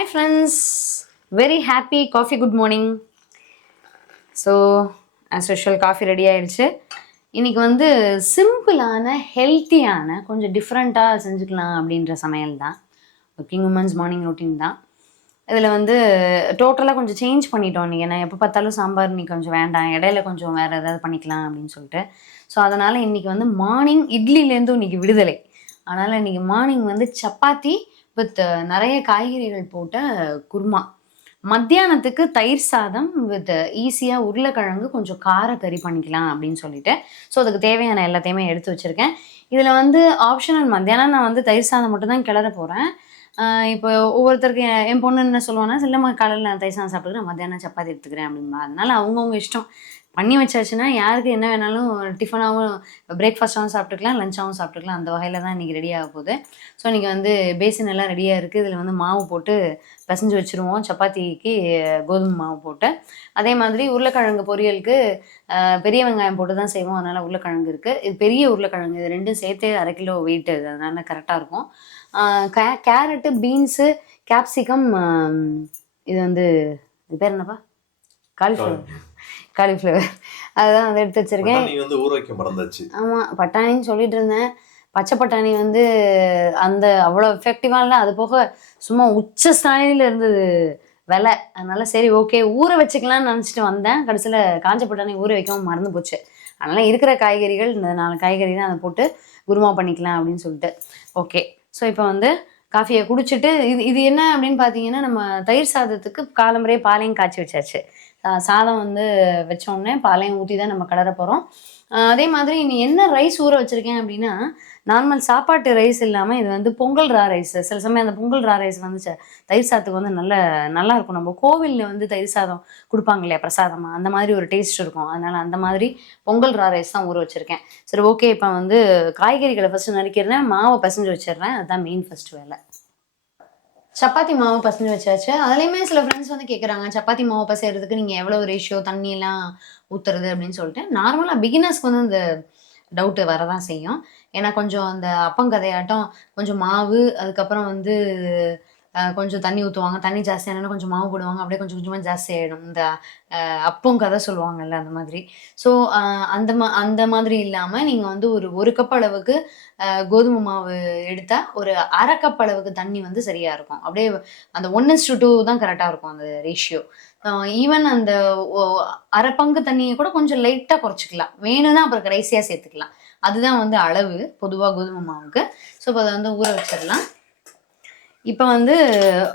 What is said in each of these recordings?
Hi friends very happy coffee good morning so as usual coffee ready ஆயிடுச்சு. இன்னைக்கு வந்து சிம்பிளான ஹெல்த்தியான கொஞ்சம் டிஃப்ரெண்ட்டாக செஞ்சுக்கலாம் அப்படின்ற சமையல் தான். ஒர்க்கிங் உமன்ஸ் மார்னிங் ரொட்டீன் தான். இதில் வந்து டோட்டலாக கொஞ்சம் சேஞ்ச் பண்ணிட்டோம் நீங்கள் நான் எப்போ பார்த்தாலும் சாம்பார் நீ கொஞ்சம் வேண்டாம். இடையில கொஞ்சம் வேறு ஏதாவது பண்ணிக்கலாம் அப்படின்னு சொல்லிட்டு. ஸோ அதனால் இன்றைக்கி வந்து மார்னிங் இட்லிலேருந்தும் இன்றைக்கி விடுதலை. அதனால் இன்றைக்கி மார்னிங் வந்து சப்பாத்தி வித் நிறைய காய்கறிகள் போட்ட குருமா. மத்தியானத்துக்கு தயிர் சாதம் வித் ஈஸியாக உருளைக்கிழங்கு கொஞ்சம் கார கறி பண்ணிக்கலாம் அப்படின்னு சொல்லிட்டு. ஸோ அதுக்கு தேவையான எல்லாத்தையுமே எடுத்து வச்சுருக்கேன். இதில் வந்து ஆப்ஷனல் மத்தியானம் நான் வந்து தயிர் சாதம் மட்டும்தான் கிளற போகிறேன் இப்போ ஒவ்வொருத்தருக்கு என் என் பொண்ணு என்ன சொல்லுவாங்கன்னா சில்லம்மா காலையில் நான் தயிர் சாதம் சாப்பிட்டுக்கிறேன் மத்தியானம் சப்பாத்தி எடுத்துக்கிறேன் அப்படின்பா அதனால அவங்கவுங்க இஷ்டம். பண்ணி வச்சாச்சுன்னா யாருக்கு என்ன வேணாலும் டிஃபனாகவும் பிரேக்ஃபாஸ்ட்டாகவும் சாப்பிட்டுக்கலாம் லஞ்சாகவும் சாப்பிட்டுக்கலாம். அந்த வகையில் தான் இன்றைக்கி ரெடி ஆக போகுது. ஸோ இன்றைக்கி வந்து பேசின் எல்லாம் ரெடியாக இருக்குது இதில் வந்து மாவு போட்டு பிசைஞ்சு வச்சுருவோம். சப்பாத்திக்கு கோதுமை மாவு போட்டு. அதே மாதிரி உருளைக்கிழங்கு பொரியலுக்கு பெரிய வெங்காயம் போட்டு தான் செய்வோம். அதனால் உருளைக்கிழங்கு இருக்குது இது பெரிய உருளைக்கிழங்கு. இது ரெண்டும் சேர்த்து அரை கிலோ வெயிட் அது அதனால் கரெக்டாக இருக்கும். கே கேரட்டு பீன்ஸு கேப்சிகம் இது வந்து இது பேர் என்னப்பா? Cauliflower cauliflower. அதுதான் வந்து எடுத்து வச்சிருக்கேன். வந்து ஊற வைக்க மறந்தாச்சு. ஆமாம் பட்டாணின்னு சொல்லிட்டு இருந்தேன். பச்சை பட்டாணி வந்து அந்த அவ்வளோ எஃபெக்டிவாக இல்லை. அது போக சும்மா உச்ச ஸ்டாயிலில் இருந்தது விலை. அதனால சரி ஓகே ஊற வச்சுக்கலாம்னு நினச்சிட்டு வந்தேன். கடைசியில் காஞ்ச பட்டாணி ஊற வைக்கவும் மறந்து போச்சு. அதனால் இருக்கிற காய்கறிகள் இந்த நாலு காய்கறி தான் அதை போட்டு குருமா பண்ணிக்கலாம் அப்படின்னு சொல்லிட்டு. ஓகே ஸோ இப்போ வந்து காஃபியை குடிச்சிட்டு இது இது என்ன அப்படின்னு பார்த்தீங்கன்னா நம்ம தயிர் சாதத்துக்கு காலம்பரையே பாலையும் காய்ச்சி வச்சாச்சு. சாதம் வந்து வச்சோடனே பாலையும் ஊற்றி தான் நம்ம கிளற போகிறோம் அதே மாதிரி நீ என்ன ரைஸ் ஊற வச்சிருக்கேன் அப்படின்னா நார்மல் சாப்பாட்டு ரைஸ் இல்லாமல் இது வந்து பொங்கல் ரா ரைஸ் சில சமயம் அந்த பொங்கல் ரா ரைஸ் வந்து தயிர் சாதத்துக்கு வந்து நல்ல நல்லா இருக்கும். நம்ம கோவிலில் வந்து தயிர் சாதம் கொடுப்பாங்க இல்லையா பிரசாதமாக அந்த மாதிரி ஒரு டேஸ்ட் இருக்கும். அதனால அந்த மாதிரி பொங்கல் ரா ரைஸ் தான் ஊற வச்சிருக்கேன். சரி ஓகே இப்போ வந்து காய்கறிகளை ஃபஸ்ட்டு நறுக்கிறேன் மாவை பிசைஞ்சு வச்சிடுறேன். அதுதான் மெயின் ஃபஸ்ட்டு வேலை. சப்பாத்தி மாவு பசஞ்சு வச்சாச்சு. அதுலேயுமே சில ஃப்ரெண்ட்ஸ் வந்து கேட்குறாங்க சப்பாத்தி மாவு பசைகிறதுக்கு நீங்கள் எவ்வளோ ரேஷியோ தண்ணியெல்லாம் ஊற்றுறது அப்படின்னு சொல்லிட்டு. நார்மலாக பிகினர்ஸ்க்கு வந்து இந்த டவுட்டு வரதான் செய்யும். ஏன்னா கொஞ்சம் அந்த அப்பங்கதையாட்டம் கொஞ்சம் மாவு அதுக்கப்புறம் வந்து கொஞ்சம் தண்ணி ஊற்றுவாங்க தண்ணி ஜாஸ்தியானா கொஞ்சம் மாவு போடுவாங்க. அப்படியே கொஞ்சம் கொஞ்சமாக ஜாஸ்தி ஆகிடும் இந்த அப்பும் அப்பம் கதை சொல்லுவாங்கல்ல அந்த மாதிரி. ஸோ அந்த மா அந்த மாதிரி இல்லாமல் நீங்கள் வந்து ஒரு ஒரு கப் அளவுக்கு கோதுமை மாவு எடுத்தால் ஒரு அரை கப் அளவுக்கு தண்ணி வந்து சரியாக இருக்கும். அப்படியே அந்த ஒன் இஸ் டூ தான் கரெக்டாக இருக்கும் அந்த ரேஷியோ ஈவன் அந்த அரை பங்கு தண்ணியை கூட கொஞ்சம் லைட்டாக குறைச்சிக்கலாம். வேணும்னா அப்புறம் கடைசியாக சேர்த்துக்கலாம். அதுதான் வந்து அளவு பொதுவாக கோதுமை மாவுக்கு. ஸோ இப்போ அதை வந்து ஊற வச்சிடலாம். இப்போ வந்து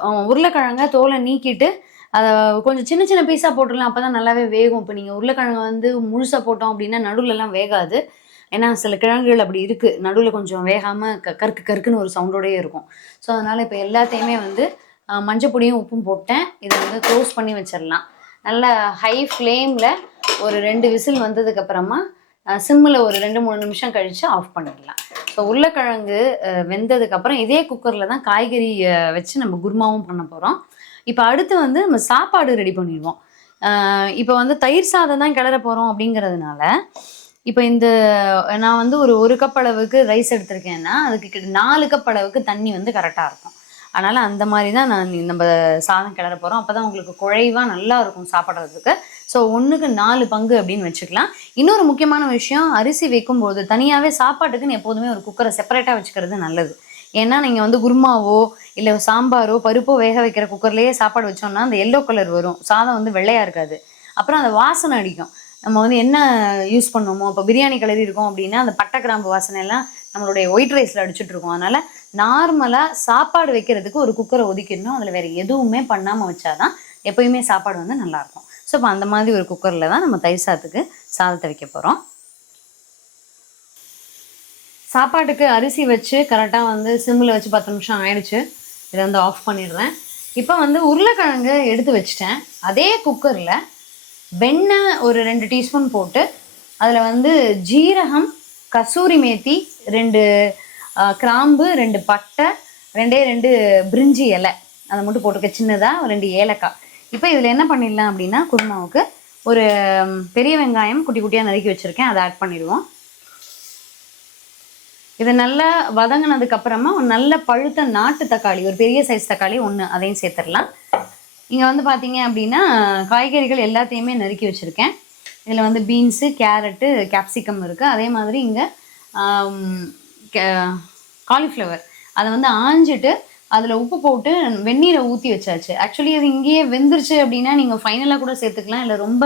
அஹ், உருளைக்கிழங்க தோலை நீக்கிட்டு அதை கொஞ்சம் சின்ன சின்ன பீஸாக போட்டுடலாம். அப்போ தான் நல்லாவே வேகும். இப்போ நீங்கள் உருளைக்கிழங்கு வந்து முழுசாக போட்டோம் அப்படின்னா நடுவில்லாம் வேகாது. ஏன்னா சில கிழங்குகள் அப்படி இருக்குது நடுவில் கொஞ்சம் வேகாமல் க கருக்கு கருக்குன்னு ஒரு சவுண்டோடயே இருக்கும். ஸோ அதனால் இப்போ எல்லாத்தையுமே வந்து மஞ்சள் பொடியும் உப்பும் போட்டேன். இதை வந்து க்ளோஸ் பண்ணி வச்சிடலாம். நல்லா ஹை ஃப்ளேமில் ஒரு ரெண்டு விசில் வந்ததுக்கப்புறமா சிம்மில் ஒரு ரெண்டு மூணு நிமிஷம் கழித்து ஆஃப் பண்ணிடலாம். ஸோ உருளைக்கிழங்கு வெந்ததுக்கப்புறம் இதே குக்கரில் தான் காய்கறி வச்சு நம்ம குருமாவும் பண்ண போகிறோம் இப்போ அடுத்து வந்து நம்ம சாப்பாடு ரெடி பண்ணிடுவோம். இப்போ வந்து தயிர் சாதம் தான் கிளற போகிறோம் அப்படிங்கிறதுனால இப்போ இந்த நான் வந்து ஒரு ஒரு கப் அளவுக்கு ரைஸ் எடுத்திருக்கேன்னா அதுக்கு கிட்ட நாலு கப் அளவுக்கு தண்ணி வந்து கரெக்டாக இருக்கும். அதனால் அந்த மாதிரி தான் நான் நம்ம சாதம் கிளற போகிறோம் அப்போ தான் உங்களுக்கு குழைவாக நல்லா இருக்கும் சாப்பிட்றதுக்கு. ஸோ ஒன்றுக்கு நாலு பங்கு அப்படின்னு வச்சுக்கலாம். இன்னொரு முக்கியமான விஷயம் அரிசி வைக்கும்போது தனியாகவே சாப்பாட்டுக்குன்னு எப்போதுமே ஒரு குக்கரை செப்பரேட்டாக வச்சுக்கிறது நல்லது. ஏன்னா நீங்கள் வந்து குருமாவோ இல்லை சாம்பாரோ பருப்போ வேக வைக்கிற குக்கர்லேயே சாப்பாடு வச்சோம்னா அந்த எல்லோ கலர் வரும். சாதம் வந்து வெள்ளையாக இருக்காது. அப்புறம் அந்த வாசனை அடிக்கும். நம்ம வந்து என்ன யூஸ் பண்ணுவோமோ இப்போ பிரியாணி கிளறி இருக்கோம் அப்படின்னா அந்த பட்டை கிராம்பு வாசனை எல்லாம் நம்மளுடைய ஒயிட் ரைஸில் அடிச்சுட்டு இருக்கோம் அதனால நார்மலாக சாப்பாடு வைக்கிறதுக்கு ஒரு குக்கரை ஒதுக்கிடணும். அதில் வேற எதுவுமே பண்ணாமல் வச்சாதான் எப்பயுமே சாப்பாடு வந்து நல்லாயிருக்கும். ஸோ இப்போ அந்த மாதிரி ஒரு குக்கரில் தான் நம்ம தயிர் சாதத்துக்கு சாதத்தை வைக்க போகிறோம் சாப்பாட்டுக்கு அரிசி வச்சு கரெக்டாக வந்து சிம்மில் வச்சு பத்து நிமிஷம் ஆயிடுச்சு. இதை வந்து ஆஃப் பண்ணிடுறேன். இப்போ வந்து உருளைக்கிழங்கு எடுத்து வச்சிட்டேன். அதே குக்கரில் வெண்ணெய் ஒரு ரெண்டு டீஸ்பூன் போட்டு அதில் வந்து ஜீரகம் கசூரி மேத்தி ரெண்டு கிராம்பு ரெண்டு பட்டை ரெண்டே ரெண்டு பிரிஞ்சி இலை. அதை மட்டும் போட்டுக்க சின்னதாக ரெண்டு ஏலக்காய். இப்போ இதில் என்ன பண்ணிடலாம் அப்படின்னா குருமாவுக்கு ஒரு பெரிய வெங்காயம் குட்டி குட்டியாக நறுக்கி வச்சுருக்கேன். அதை ஆட் பண்ணிடுவோம். இது நல்லா வதங்கினதுக்கப்புறமா ஒரு நல்ல பழுத்த நாட்டு தக்காளி ஒரு பெரிய சைஸ் தக்காளி ஒன்று அதையும் சேர்த்துடலாம். இங்கே வந்து பார்த்தீங்க அப்படின்னா காய்கறிகள் எல்லாத்தையுமே நறுக்கி வச்சுருக்கேன். இதில் வந்து பீன்ஸு கேரட்டு கேப்சிகம் இருக்குது அதே மாதிரி இங்கே காலிஃப்ளவர் அதை வந்து ஆஞ்சிட்டு அதில் உப்பு போட்டு வெந்நீரை ஊற்றி வச்சாச்சு. ஆக்சுவலி அது இங்கேயே வெந்துருச்சு அப்படின்னா நீங்கள் ஃபைனலாக கூட சேர்த்துக்கலாம். இல்லை ரொம்ப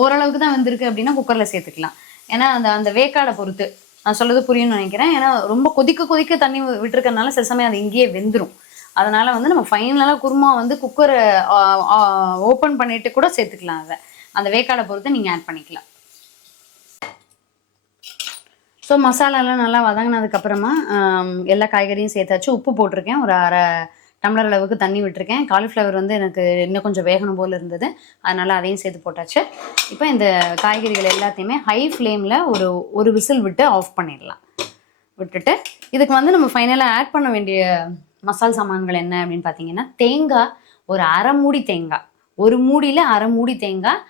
ஓரளவுக்கு தான் வெந்திருக்கு அப்படின்னா குக்கரில் சேர்த்துக்கலாம். ஏன்னா அந்த அந்த வேக்காடை பொறுத்து. நான் சொல்கிறது புரியும்னு நினைக்கிறேன். ஏன்னா ரொம்ப கொதிக்க கொதிக்க தண்ணி விட்டுருக்கறனால சில சமயம் அது இங்கேயே வெந்துடும் அதனால் வந்து நம்ம ஃபைனலாக குருமா வந்து குக்கரை ஓப்பன் பண்ணிட்டு கூட சேர்த்துக்கலாம் அதை. அந்த வேக்காடை பொறுத்து நீங்கள் ஆட் பண்ணிக்கலாம். ஸோ மசாலாலாம் நல்லா வதங்கினதுக்கப்புறமா எல்லா காய்கறியும் சேர்த்தாச்சு. உப்பு போட்டிருக்கேன். ஒரு அரை டம்ளர் அளவுக்கு தண்ணி விட்டுருக்கேன். காலிஃப்ளவர் வந்து எனக்கு இன்னும் கொஞ்சம் வேகணும் போல் இருந்தது. அதனால் அதையும் சேர்த்து போட்டாச்சு. இப்போ இந்த காய்கறிகள் எல்லாத்தையுமே ஹை ஃப்ளேமில் ஒரு ஒரு விசில் விட்டு ஆஃப் பண்ணிடலாம். விட்டுட்டு இதுக்கு வந்து நம்ம ஃபைனலாக ஆட் பண்ண வேண்டிய மசால் சாமான்கள் என்ன அப்படின்னு பார்த்தீங்கன்னா தேங்காய் ஒரு அரை மூடி தேங்காய். ஒரு மூடியில் அரை மூடி தேங்காய்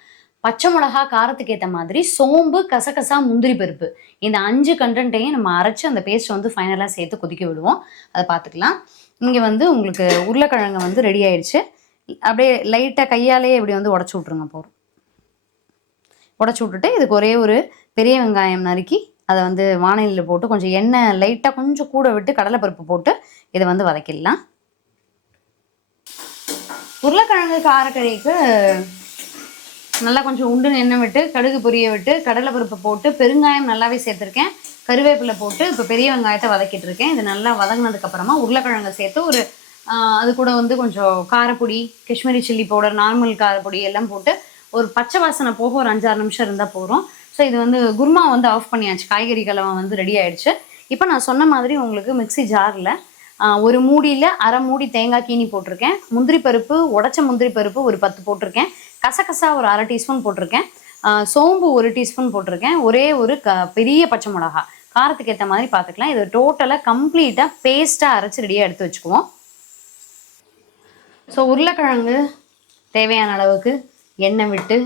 பச்சை மிளகா காரத்துக்கு ஏற்ற மாதிரி சோம்பு கசகசா முந்திரி பருப்பு. இந்த அஞ்சு கண்டென்ட்டையும் நம்ம அரைச்சு அந்த பேஸ்ட் வந்து ஃபைனலாக சேர்த்து கொதிக்க விடுவோம். அதை பார்த்துக்கலாம். இங்கே வந்து உங்களுக்கு உருளைக்கிழங்கு வந்து ரெடி ஆயிடுச்சு. அப்படியே லைட்டாக கையாலேயே இப்படி வந்து உடச்சி விட்ருங்க போகிறோம் உடச்சி விட்டுட்டு இதுக்கு ஒரே ஒரு பெரிய வெங்காயம் நறுக்கி அதை வந்து வானிலையில் போட்டு கொஞ்சம் எண்ணெய் லைட்டாக கொஞ்சம் கூட விட்டு கடலைப்பருப்பு போட்டு இதை வந்து வதக்கிடலாம். உருளைக்கிழங்கு காரக்கறிக்கு நல்லா கொஞ்சம் உண்டுன்னு எண்ணெய் விட்டு கடுகு பொரிய விட்டு கடலைப்பருப்பு போட்டு பெருங்காயம் நல்லாவே சேர்த்துருக்கேன். கருவேப்பிலை போட்டு இப்போ பெரிய வெங்காயத்தை வதக்கிட்டு இருக்கேன். இது நல்லா வதங்கினதுக்கப்புறமா உருளைக்கிழங்கை சேர்த்து ஒரு அது கூட வந்து கொஞ்சம் காரப்பொடி காஷ்மீரி சில்லி பவுடர் நார்மல் காரப்பொடி எல்லாம் போட்டு ஒரு பச்சை வாசனை போக ஒரு அஞ்சாறு நிமிஷம் இருந்தால் போதும். ஸோ இது வந்து குருமா வந்து ஆஃப் பண்ணியாச்சு. காய்கறி கலவை வந்து ரெடி ஆயிடுச்சு. இப்போ நான் சொன்ன மாதிரி உங்களுக்கு மிக்ஸி ஜாரில் ஒரு மூடியில் அரை மூடி தேங்காய் கீனி போட்டிருக்கேன். முந்திரி பருப்பு உடச்ச முந்திரி பருப்பு ஒரு பத்து போட்டிருக்கேன். கசகசா ஒரு அரை டீஸ்பூன் போட்டிருக்கேன். சோம்பு ஒரு டீஸ்பூன் போட்டிருக்கேன். ஒரே ஒரு க பெரிய பச்சை மிளகா. காரத்துக்கு ஏற்ற மாதிரி பார்த்துக்கலாம் இது டோட்டலாக கம்ப்ளீட்டாக பேஸ்ட்டாக அரைச்சி ரெடியாக எடுத்து வச்சுக்குவோம். ஸோ உருளைக்கிழங்கு தேவையான அளவுக்கு எண்ணெய் விட்டு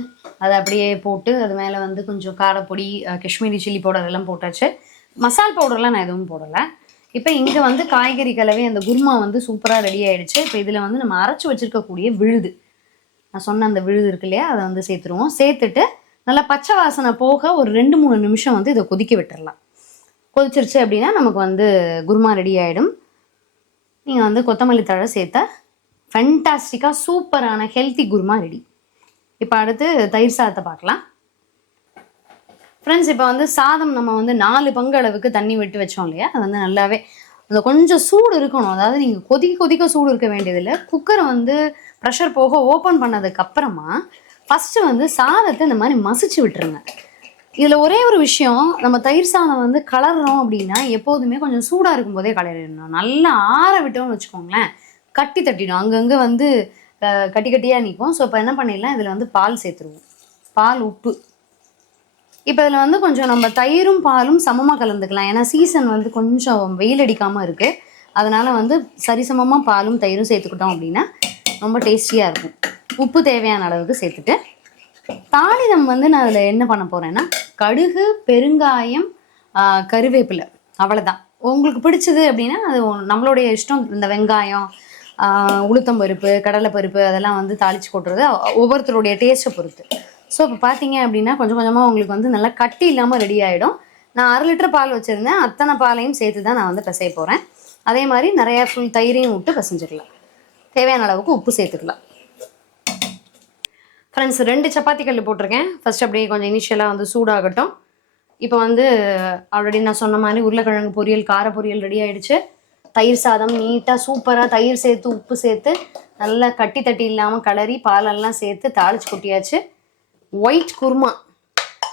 அதை அப்படியே போட்டு அது மேலே வந்து கொஞ்சம் காரப்பொடி காஷ்மீரி சில்லி பவுடர் எல்லாம் போட்டாச்சு. மசால் பவுடர்லாம் நான் எதுவும் போடலை. இப்போ இங்கே வந்து காய்கறி கலவை அந்த குருமா வந்து சூப்பராக ரெடி ஆயிடுச்சு. இப்போ இதில் வந்து நம்ம அரைச்சி வச்சிருக்கக்கூடிய விழுது. நான் சொன்ன அந்த விழுது இருக்கு இல்லையா? அதை வந்து சேர்த்துருவோம். சேர்த்துட்டு நல்லா பச்சை வாசனை போக ஒரு ரெண்டு மூணு நிமிஷம் வந்து இதை கொதிக்க விட்டுறலாம். கொதிச்சிருச்சு அப்படின்னா நமக்கு வந்து குருமா ரெடி ஆகிடும் நீங்கள் வந்து கொத்தமல்லி தழை சேர்த்தா ஃபென்டாஸ்டிக்காக சூப்பரான ஹெல்த்தி குருமா ரெடி இப்போ அடுத்து தயிர் சாதத்தை பார்க்கலாம். ஃப்ரெண்ட்ஸ் இப்போ வந்து சாதம் நம்ம வந்து நாலு பங்கு அளவுக்கு தண்ணி விட்டு வச்சோம் இல்லையா? அது வந்து நல்லாவே அந்த கொஞ்சம் சூடு இருக்கணும். அதாவது நீங்கள் கொதிக்க கொதிக்க சூடு இருக்க வேண்டியதில்லை. குக்கரை வந்து ப்ரெஷர் போக ஓப்பன் பண்ணதுக்கு அப்புறமா ஃபஸ்ட்டு வந்து சாதத்தை இந்த மாதிரி மசிச்சு விட்டுருங்க. இதில் ஒரே ஒரு விஷயம் நம்ம தயிர் சாதம் வந்து கலர்றோம் அப்படின்னா எப்போதுமே கொஞ்சம் சூடாக இருக்கும்போதே கலரிடணும். நல்லா ஆற விட்டோம்னு வச்சுக்கோங்களேன். கட்டி தட்டிடும். அங்கங்கே வந்து கட்டி கட்டியாக நிற்கும் ஸோ இப்போ என்ன பண்ணிடலாம்? இதில் வந்து பால் சேர்த்துருவோம். பால் உப்பு. இப்போ இதில் வந்து கொஞ்சம் நம்ம தயிரும் பாலும் சமமாக கலந்துக்கலாம். ஏன்னா சீசன் வந்து கொஞ்சம் வெயில் அடிக்காமல் இருக்குது அதனால் வந்து சரிசமமாக பாலும் தயிரும் சேர்த்துக்கிட்டோம் அப்படின்னா ரொம்ப டேஸ்டியாக இருக்கும். உப்பு தேவையான அளவுக்கு சேர்த்துட்டு தாளிதம் வந்து நான் அதில் என்ன பண்ண போகிறேன்னா கடுகு பெருங்காயம் கருவேப்பிலை. அவ்வளோதான் உங்களுக்கு பிடிச்சது அப்படின்னா அது நம்மளுடைய இஷ்டம். இந்த வெங்காயம் உளுத்தம் பருப்பு கடலை பருப்பு அதெல்லாம் வந்து தாளித்து கொட்டுறது. ஒவ்வொருத்தருடைய டேஸ்ட்டை பொறுத்து. ஸோ இப்போ பார்த்தீங்க அப்படின்னா கொஞ்சம் கொஞ்சமாக உங்களுக்கு வந்து நல்லா கட்டி இல்லாமல் ரெடி ஆகிடும் நான் அரை லிட்டர் பால் வச்சுருந்தேன். அத்தனை பாலையும் சேர்த்து தான் நான் வந்து பிசைய போகிறேன் அதே மாதிரி நிறையா ஃபுல் தயிரையும் விட்டு பிசைஞ்சிடலாம். தேவையான அளவுக்கு உப்பு சேர்த்துக்கலாம். ஃப்ரெண்ட்ஸ் ரெண்டு சப்பாத்தி கல் போட்டிருக்கேன். ஃபர்ஸ்ட் அப்படியே கொஞ்சம் இனிஷியலாக வந்து சூடாகட்டும். இப்போ வந்து ஆல்ரெடி நான் சொன்ன மாதிரி உருளைக்கிழங்கு பொரியல் கார பொரியல் ரெடி ஆகிடுச்சு தயிர் சாதம் நீட்டாக சூப்பராக தயிர் சேர்த்து உப்பு சேர்த்து நல்லா கட்டி தட்டி இல்லாமல் கலரி பாலெல்லாம் சேர்த்து தாளிச்சு கொட்டியாச்சு. ஒயிட் குருமா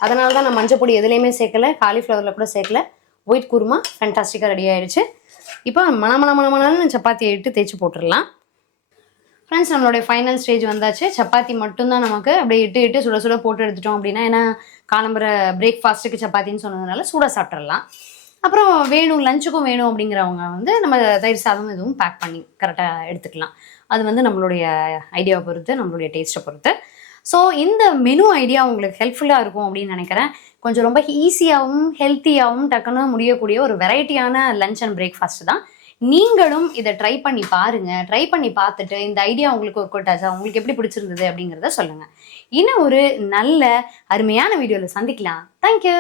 அதனால தான் நான் மஞ்சள் பொடி எதுலேயுமே சேர்க்கல காலிஃப்ளவரில் கூட சேர்க்கல. ஒயிட் குருமா ஃபேண்டாஸ்டிக்காக ரெடி ஆயிடுச்சு. இப்போ மண மண மண மணன்னு சப்பாத்தியை இட்டு தேய்ச்சி போட்டுடலாம். ஃப்ரெண்ட்ஸ் நம்மளுடைய ஃபைனல் ஸ்டேஜ் வந்தாச்சு. சப்பாத்தி மட்டும்தான் நமக்கு அப்படியே இட்டு இட்டு சுட சுட போட்டு எடுத்துட்டோம் அப்படின்னா ஏன்னா காலம்புற பிரேக்ஃபாஸ்ட்டுக்கு சப்பாத்தின்னு சொன்னதுனால சூடாக சாப்பிட்றலாம் அப்புறம் வேணும் லஞ்சுக்கும் வேணும் அப்படிங்கிறவங்க வந்து நம்ம தயிர் சாதம் எதுவும் பேக் பண்ணி கரெக்டாக எடுத்துக்கலாம். அது வந்து நம்மளுடைய ஐடியாவை பொறுத்து நம்மளுடைய டேஸ்ட்டை பொறுத்து. ஸோ இந்த மெனு ஐடியா உங்களுக்கு ஹெல்ப்ஃபுல்லாக இருக்கும் அப்படின்னு நினைக்கிறேன். கொஞ்சம் ரொம்ப ஈஸியாகவும் ஹெல்த்தியாகவும் டக்குன்னு முடியக்கூடிய ஒரு வெரைட்டியான லஞ்ச் அண்ட் பிரேக்ஃபாஸ்ட் தான். நீங்களும் இதை ட்ரை பண்ணி பாருங்க. ட்ரை பண்ணி பார்த்துட்டு இந்த ஐடியா உங்களுக்கு ஒர்க் அவுட் ஆச்சா? உங்களுக்கு எப்படி பிடிச்சிருந்தது அப்படிங்கிறத சொல்லுங்க. இன்னும் ஒரு நல்ல அருமையான வீடியோவில் சந்திக்கலாம். தேங்க்யூ